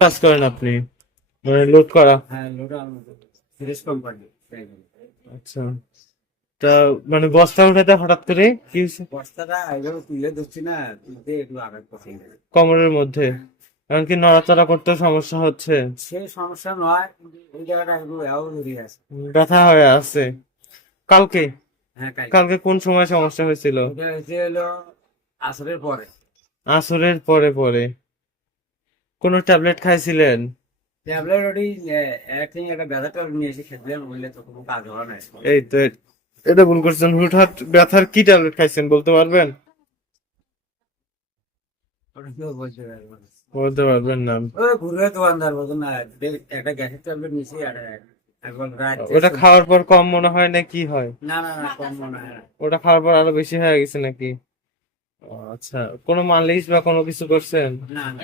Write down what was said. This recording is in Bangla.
কাজ করেন আপনি? মানে লোড করা? হ্যাঁ, লোটা সিরিজ কোম্পানি। আচ্ছা। তা মানে বস্তা উঠাতে হঠাৎ করে কি হয়েছে? বস্তাটা এইভাবে তুলে ধরছি না, তুলতে একটু আঘাত করছি। কোমরের মধ্যে? এমনকি নড়াচড়া করতে সমস্যা হচ্ছে? সে সমস্যা নয়, কিন্তু ওই জায়গাটা একটু এও ধরে আছে। ব্যথা হয়ে আছে? কালকে? হ্যাঁ, কালকে। কালকে কোন সময় সমস্যা হয়েছিল? ওটা হচ্ছে হলো আসরের পরে। আসরের পরে পরে? কোনো ট্যাবলেট খাইছিলেন? ট্যাবলেট ওটি একদিন একটা ব্যথা ট্যাবলেট নিয়ে এসে খেতে বললে তো কোনো কাজ হলো না। এই তো এটা ভুল করছেন। হুটহাট ব্যথার কি ট্যাবলেট খাইছেন বলতে পারবেন? ওটা কেউ বলতে পারবো না। বলতে পারবেন না? ওই ঘুরে দোকানদার বলতো না, একটা গ্যাসের ট্যাবলেট নিয়েছি আর একবার রাত্রে ওটা খাওয়ার পর কম মনে হয় না কি হয়? না না না, কম মনে হয় না। ওটা খাওয়ার পর আরো বেশি হয়ে গেছে নাকি? ও আচ্ছা, কোনো মালিশ বা কোনো কিছু করছেন? না না।